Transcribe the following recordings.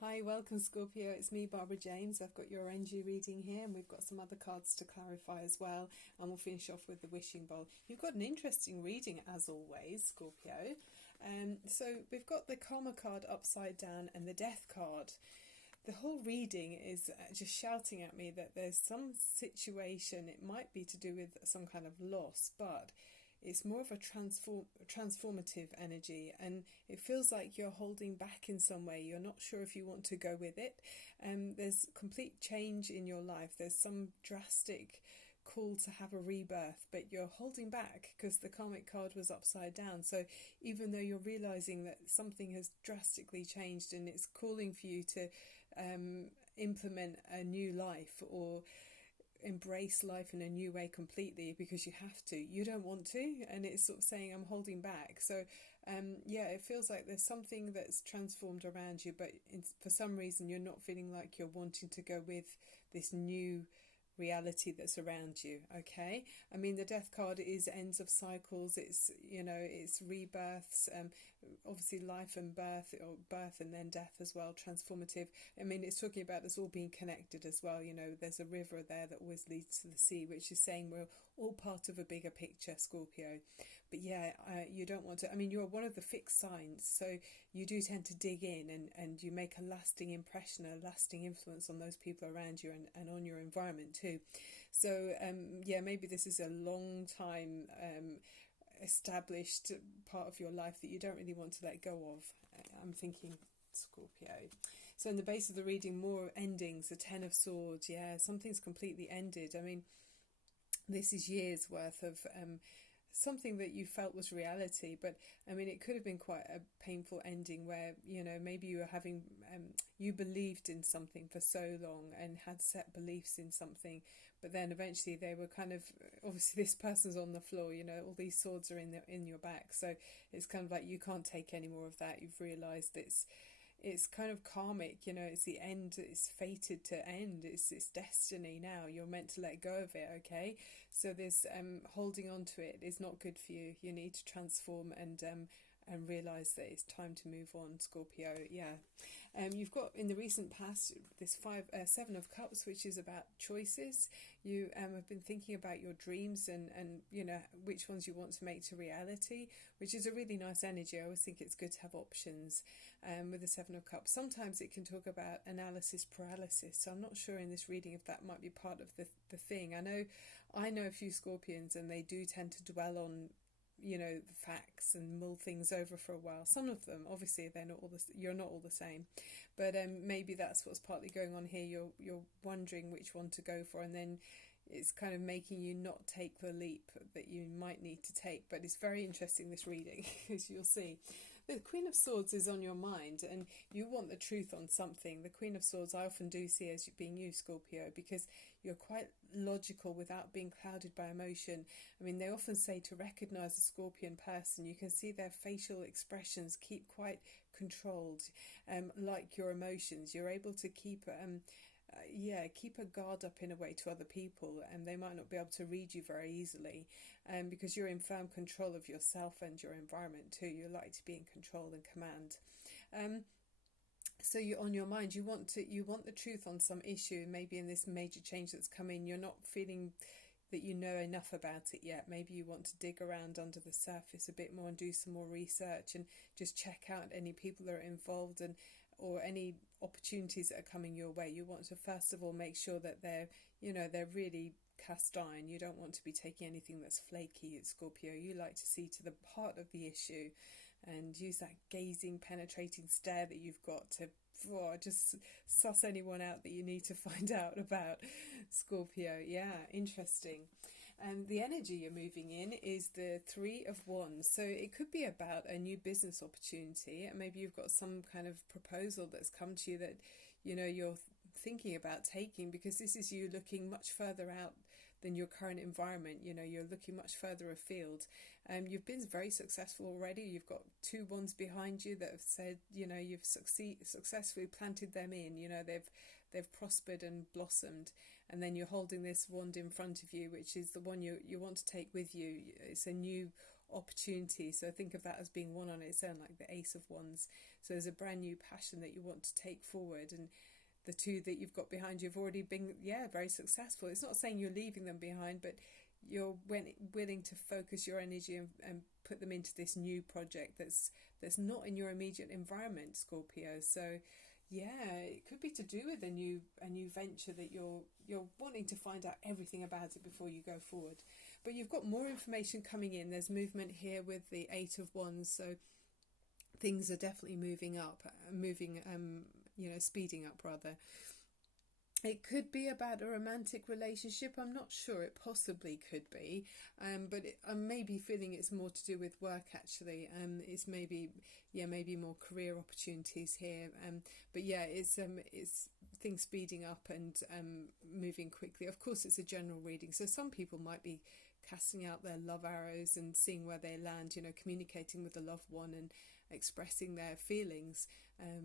Hi, welcome Scorpio. It's me, Barbara James. I've got your energy reading here, and we've got some other cards to clarify as well. And we'll finish off with the wishing bowl. You've got an interesting reading as always, Scorpio. So we've got the Karma card upside down and the Death card. The whole reading is just shouting at me that there's some situation, it might be to do with some kind of loss, but it's more of a transformative energy, and it feels like you're holding back in some way. You're not sure if you want to go with it. There's complete change in your life. There's some drastic call to have a rebirth, but you're holding back because the karmic card was upside down. So even though you're realizing that something has drastically changed and it's calling for you to implement a new life or embrace life in a new way completely because you have to, you don't want to, and it's sort of saying I'm holding back. So it feels like there's something that's transformed around you, but for some reason you're not feeling like you're wanting to go with this new reality that's around you. Okay, I mean, the Death card is ends of cycles. It's, it's rebirths, obviously life and birth, or birth and then death as well, transformative. I mean, it's talking about us all being connected as well. There's a river there that always leads to the sea, which is saying we're all part of a bigger picture, Scorpio. But you don't want to, I mean, you're one of the fixed signs, so you do tend to dig in, and you make a lasting impression, a lasting influence on those people around you, and on your environment too. So maybe this is a long time established part of your life that you don't really want to let go of. I'm thinking, Scorpio. So in the base of the reading, more endings, the Ten of Swords. Something's completely ended. I mean, this is years worth of something that you felt was reality, but I mean, it could have been quite a painful ending where, maybe you were having you believed in something for so long and had set beliefs in something, but then eventually they were kind of, obviously this person's on the floor, all these swords are in your back, so it's kind of like you can't take any more of that. You've realized it's kind of karmic, it's the end, it's fated to end, it's destiny now, you're meant to let go of it. Okay, so this holding on to it is not good for you. You need to transform and realise that it's time to move on, Scorpio. You've got in the recent past this Seven of Cups, which is about choices. You have been thinking about your dreams and which ones you want to make to reality, which is a really nice energy. I always think it's good to have options with the Seven of Cups. Sometimes it can talk about analysis paralysis, so I'm not sure in this reading if that might be part of the thing. I know a few Scorpions, and they do tend to dwell on the facts and mull things over for a while. Some of them, obviously, you're not all the same, but maybe that's what's partly going on here. You're wondering which one to go for, and then it's kind of making you not take the leap that you might need to take. But it's very interesting, this reading, because you'll see the Queen of Swords is on your mind and you want the truth on something. The Queen of Swords I often do see as being you, Scorpio, because you're quite logical without being clouded by emotion. I mean, they often say to recognize a Scorpion person, you can see their facial expressions keep quite controlled, like your emotions. You're able to keep keep a guard up in a way to other people, and they might not be able to read you very easily, because you're in firm control of yourself and your environment too. You like to be in control and command. So you're on your mind. You want the truth on some issue, maybe in this major change that's coming. You're not feeling that you know enough about it yet. Maybe you want to dig around under the surface a bit more and do some more research and just check out any people that are involved or any opportunities that are coming your way. You want to first of all make sure that they're really cast iron. You don't want to be taking anything that's flaky at Scorpio. You like to see to the heart of the issue and use that gazing, penetrating stare that you've got to just suss anyone out that you need to find out about, Scorpio. Interesting. And the energy you're moving in is the Three of Wands. So it could be about a new business opportunity, and maybe you've got some kind of proposal that's come to you that you're thinking about taking, because this is you looking much further out than your current environment. You're looking much further afield. You've been very successful already. You've got two wands behind you that have said, you've successfully planted them in. They've prospered and blossomed, and then you're holding this wand in front of you, which is the one you want to take with you. It's a new opportunity, so think of that as being one on its own, like the Ace of Wands. So there's a brand new passion that you want to take forward, and the two that you've got behind you have already been, very successful. It's not saying you're leaving them behind, but you're willing to focus your energy and put them into this new project that's not in your immediate environment, Scorpio. So it could be to do with a new venture that you're wanting to find out everything about it before you go forward. But you've got more information coming in. There's movement here with the Eight of Wands, so things are definitely moving, speeding up rather. It could be about a romantic relationship. I'm not sure. It possibly could be, but I'm maybe feeling it's more to do with work actually. It's maybe more career opportunities here. But it's things speeding up and moving quickly. Of course, it's a general reading, so some people might be casting out their love arrows and seeing where they land. Communicating with the loved one and expressing their feelings.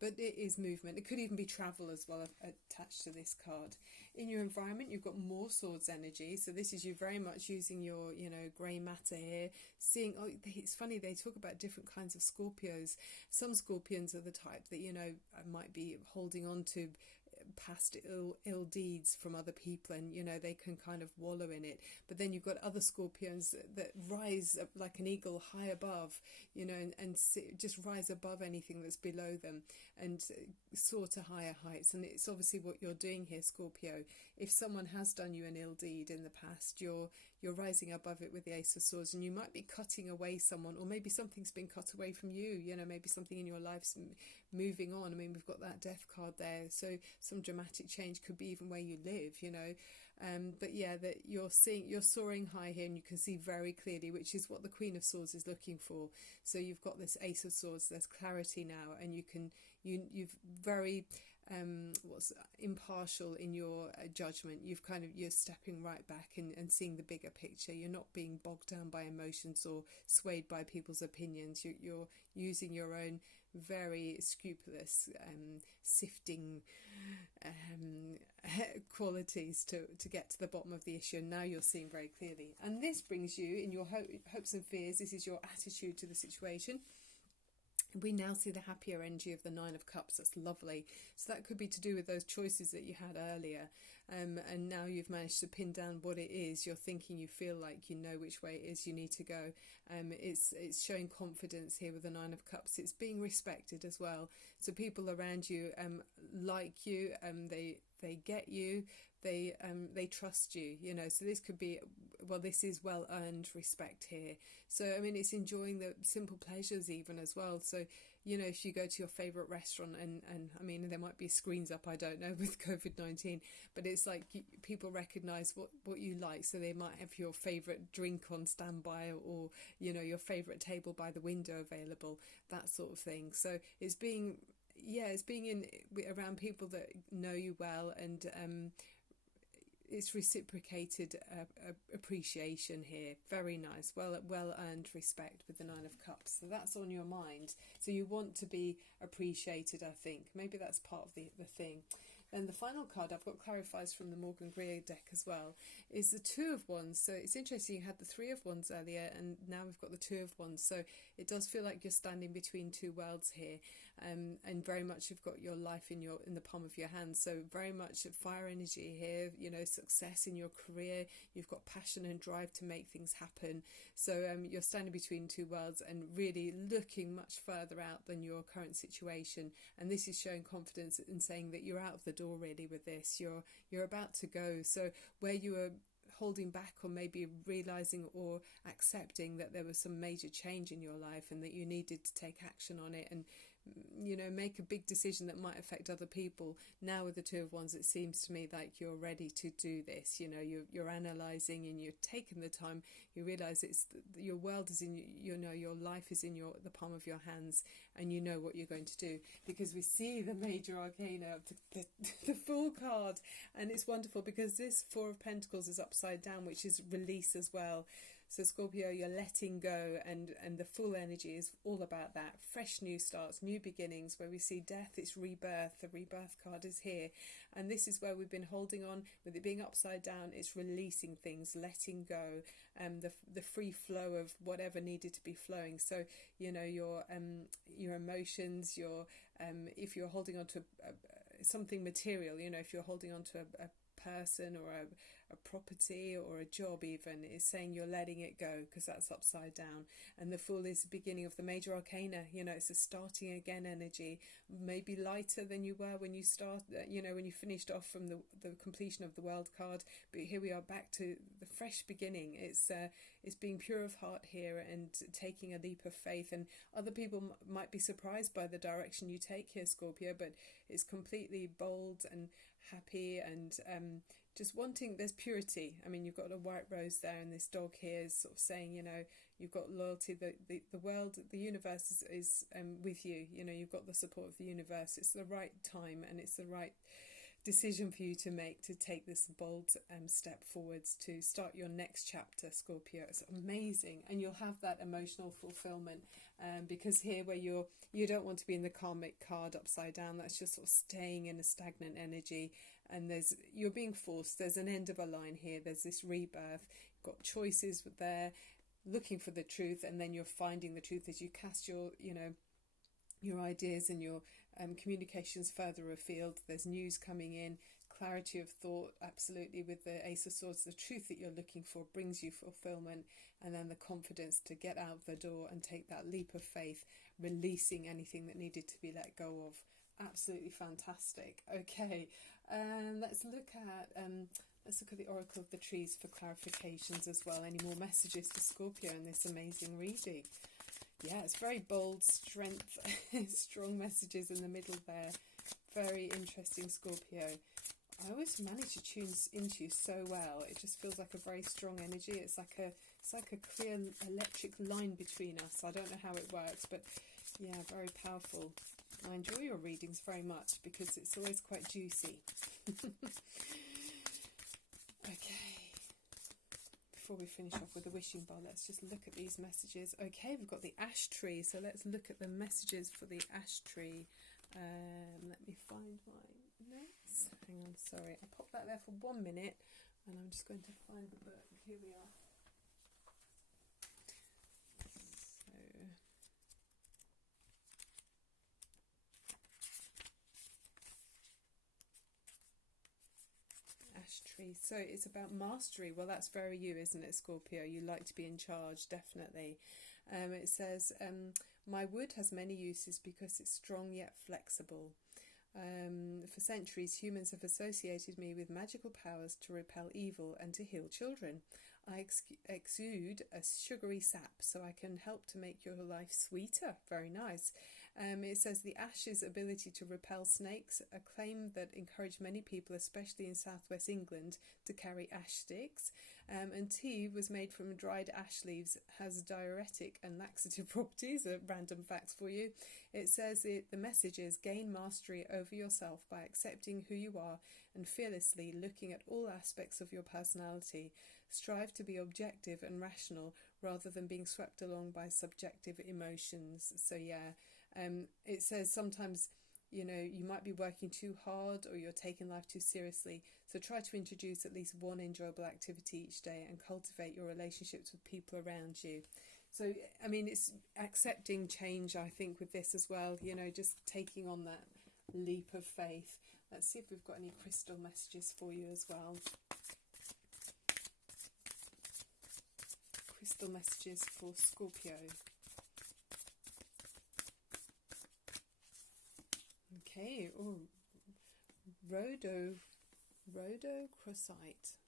But it is movement. It could even be travel as well attached to this card. In your environment, you've got more swords energy. So this is you very much using your, grey matter here. Seeing, it's funny, they talk about different kinds of Scorpios. Some Scorpions are the type that, might be holding on to past ill deeds from other people, and they can kind of wallow in it. But then you've got other Scorpions that rise up like an eagle high above, and just rise above anything that's below them and soar to higher heights. And it's obviously what you're doing here, Scorpio. If someone has done you an ill deed in the past, you're rising above it with the Ace of Swords, and you might be cutting away someone, or maybe something's been cut away from you. Maybe something in your life's moving on. I mean, we've got that Death card there, so some dramatic change could be even where you live. That you're soaring high here, and you can see very clearly, which is what the Queen of Swords is looking for. So you've got this Ace of Swords. There's clarity now, and you've very impartial in your judgment. You're stepping right back and seeing the bigger picture. You're not being bogged down by emotions or swayed by people's opinions. You're using your own very scrupulous sifting qualities to get to the bottom of the issue, and now you're seeing very clearly. And this brings you in your hopes and fears. This is your attitude to the situation. We now see the happier energy of the Nine of Cups. That's lovely. So that could be to do with those choices that you had earlier. And now you've managed to pin down what it is you're thinking. You feel like you know which way it is you need to go. It's showing confidence here with the Nine of Cups. It's being respected as well. So people around you like you. They get you. They trust you. So this could be, this is well-earned respect here. So, it's enjoying the simple pleasures even as well. So, if you go to your favourite restaurant and there might be screens up, I don't know, with COVID-19, but it's like people recognise what you like. So they might have your favourite drink on standby, or, your favourite table by the window available, that sort of thing. So it's being around people that know you well, and it's reciprocated appreciation here. Very nice, well earned respect with the Nine of Cups. So that's on your mind. So you want to be appreciated, I think. Maybe that's part of the thing. And the final card I've got clarifies from the Morgan Greer deck as well is the Two of Wands. So it's interesting, you had the Three of Wands earlier, and now we've got the Two of Wands. So it does feel like you're standing between two worlds here, and very much you've got your life in the palm of your hand. So very much fire energy here, success in your career. You've got passion and drive to make things happen. So you're standing between two worlds and really looking much further out than your current situation. And this is showing confidence in saying that you're out of the door really with this. You're about to go. So where you were holding back, or maybe realizing or accepting that there was some major change in your life and that you needed to take action on it and make a big decision that might affect other people. Now with the Two of Wands, it seems to me like you're ready to do this. You're analysing and you're taking the time. You realise your world is in, your life is in the palm of your hands, and you know what you're going to do, because we see the major arcana of the Fool card, and it's wonderful because this Four of Pentacles is upside down, which is release as well. So Scorpio, you're letting go, and the full energy is all about that. Fresh new starts, new beginnings. Where we see death, it's rebirth. The rebirth card is here. And this is where we've been holding on. With it being upside down, it's releasing things, letting go, the free flow of whatever needed to be flowing. So, you know, your emotions, if you're holding on to something material, you know, if you're holding on to a person or a property or a job, even, is saying you're letting it go because that's upside down. And the Fool is the beginning of the major arcana. You know, it's a starting again energy, maybe lighter than you were when you when you finished off from the completion of the World card. But here we are back to the fresh beginning. It's being pure of heart here and taking a leap of faith. And other people might be surprised by the direction you take here, Scorpio, but it's completely bold and happy and just wanting, there's purity. I mean, you've got a white rose there, and this dog here is sort of saying, you know, you've got loyalty, the world, the universe is with you. You know, you've got the support of the universe. It's the right time and it's the right decision for you to make, to take this bold step forwards to start your next chapter, Scorpio. It's amazing, and you'll have that emotional fulfillment because here where you don't want to be in the karmic card upside down. That's just sort of staying in a stagnant energy, and you're being forced. There's an end of a line here. There's this rebirth. You've got choices there, looking for the truth, and then you're finding the truth as you cast your ideas and your communications further afield. There's news coming in, clarity of thought, absolutely, with the Ace of Swords. The truth that you're looking for brings you fulfillment, and then the confidence to get out the door and take that leap of faith, releasing anything that needed to be let go of. Absolutely fantastic. Okay, let's look at the Oracle of the Trees for clarifications as well. Any more messages to Scorpio in this amazing reading? Yeah, it's very bold, strength, strong messages in the middle there. Very interesting, Scorpio. I always manage to tune into you so well. It just feels like a very strong energy. It's like a clear electric line between us. I don't know how it works, but yeah, very powerful. I enjoy your readings very much because it's always quite juicy. Okay. Before we finish off with the wishing bowl, let's just look at these messages. Okay, we've got the ash tree, so let's look at the messages for the ash tree. Let me find my notes. Hang on, sorry. I'll pop that there for 1 minute, and I'm just going to find the book. Here we are. Tree. So it's about mastery. Well, that's very you, isn't it, Scorpio? You like to be in charge, definitely. It says, my wood has many uses because it's strong yet flexible. For centuries, humans have associated me with magical powers to repel evil and to heal children. I exude a sugary sap, so I can help to make your life sweeter. Very nice. It says the ash's ability to repel snakes, a claim that encouraged many people, especially in southwest England, to carry ash sticks. And tea was made from dried ash leaves, has diuretic and laxative properties. Random facts for you. It says the message is gain mastery over yourself by accepting who you are and fearlessly looking at all aspects of your personality. Strive to be objective and rational rather than being swept along by subjective emotions. So yeah. It says sometimes, you know, you might be working too hard or you're taking life too seriously. So try to introduce at least one enjoyable activity each day and cultivate your relationships with people around you. So, I mean, it's accepting change, I think, with this as well, you know, just taking on that leap of faith. Let's see if we've got any crystal messages for you as well. Crystal messages for Scorpio. Okay, oh, rhodochrosite,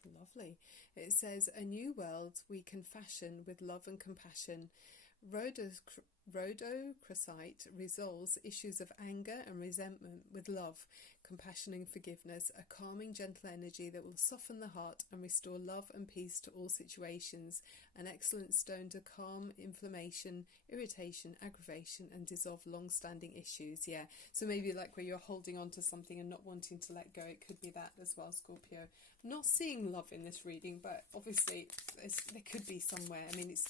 lovely. It says, a new world we can fashion with love and compassion. rhodochrosite resolves issues of anger and resentment with love, compassion and forgiveness, a calming, gentle energy that will soften the heart and restore love and peace to all situations. An excellent stone to calm inflammation, irritation, aggravation, and dissolve long-standing issues. Yeah, so maybe like where you're holding on to something and not wanting to let go, it could be that as well, Scorpio. Not seeing love in this reading, but obviously there could be somewhere. I mean, it's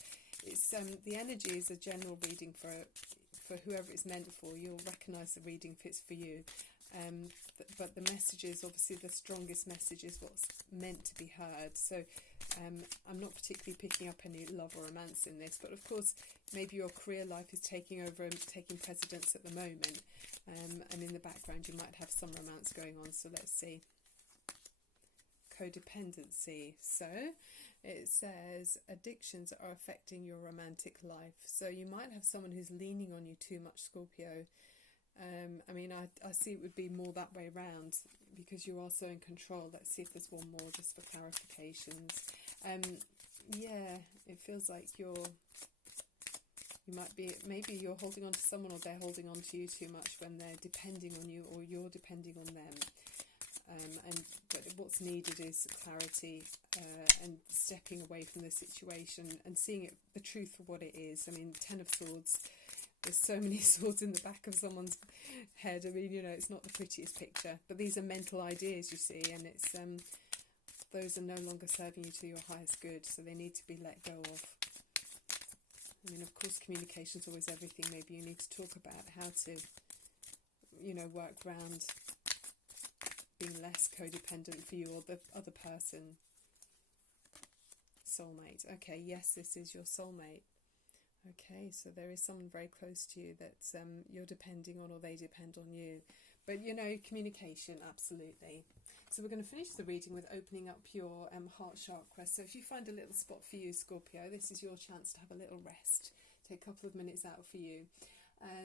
the energy is a general reading for whoever it's meant for. You'll recognise the reading if it's for you. But the message is obviously the strongest message is what's meant to be heard. So I'm not particularly picking up any love or romance in this, but of course maybe your career life is taking over and taking precedence at the moment, and in the background you might have some romance going on. So let's see. Codependency. So it says addictions are affecting your romantic life. So you might have someone who's leaning on you too much, Scorpio. I mean, I see it would be more that way round because you are so in control. Let's see if there's one more just for clarifications. Yeah, it feels like you might be, maybe you're holding on to someone or they're holding on to you too much when they're depending on you or you're depending on them. But what's needed is clarity and stepping away from the situation and seeing it, the truth for what it is. I mean, Ten of Swords, there's so many swords in the back of someone's head. I mean, you know, it's not the prettiest picture, but these are mental ideas, you see, and it's those are no longer serving you to your highest good, so they need to be let go of. I mean, of course, communication is always everything. Maybe you need to talk about how to, you know, work around being less codependent for you or the other person. Soulmate. Okay, yes, this is your soulmate. Okay, so there is someone very close to you that you're depending on or they depend on you. But, you know, communication, absolutely. So we're going to finish the reading with opening up your heart chakra. So if you find a little spot for you, Scorpio, this is your chance to have a little rest. Take a couple of minutes out for you.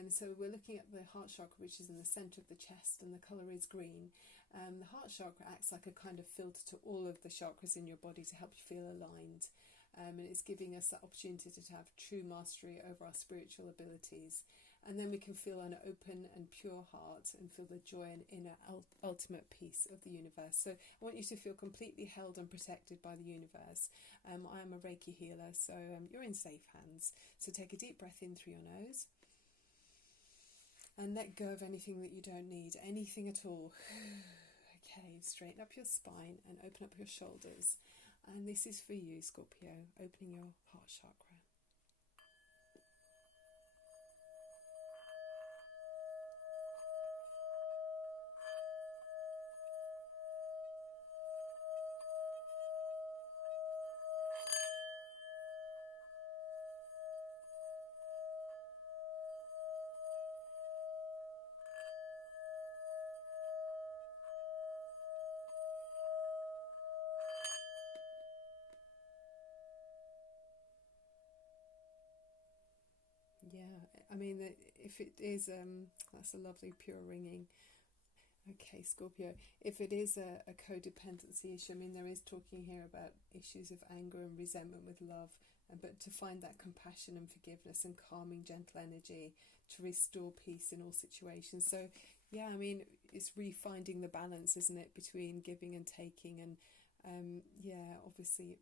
So we're looking at the heart chakra, which is in the centre of the chest, and the colour is green. The heart chakra acts like a kind of filter to all of the chakras in your body to help you feel aligned. And it's giving us that opportunity to have true mastery over our spiritual abilities. And then we can feel an open and pure heart and feel the joy and inner ultimate peace of the universe. So I want you to feel completely held and protected by the universe. I am a Reiki healer, so you're in safe hands. So take a deep breath in through your nose. And let go of anything that you don't need, anything at all. Okay, straighten up your spine and open up your shoulders. And this is for you, Scorpio, opening your heart chakra. Yeah, I mean, if it is, that's a lovely pure ringing. Okay, Scorpio, if it is a codependency issue, I mean, there is talking here about issues of anger and resentment with love, but to find that compassion and forgiveness and calming, gentle energy to restore peace in all situations. So, yeah, I mean, it's refinding the balance, isn't it, between giving and taking, and yeah, obviously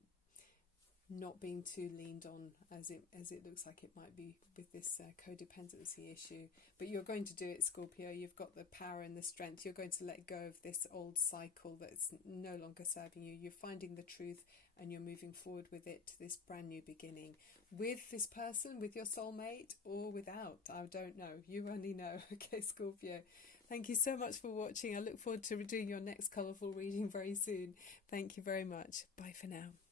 not being too leaned on as it looks like it might be with this codependency issue. But you're going to do it, Scorpio. You've got the power and the strength. You're going to let go of this old cycle that's no longer serving you. You're finding the truth and you're moving forward with it to this brand new beginning with this person, with your soulmate, or without. I don't know. You only know. Okay, Scorpio. Thank you so much for watching. I look forward to doing your next colourful reading very soon. Thank you very much. Bye for now.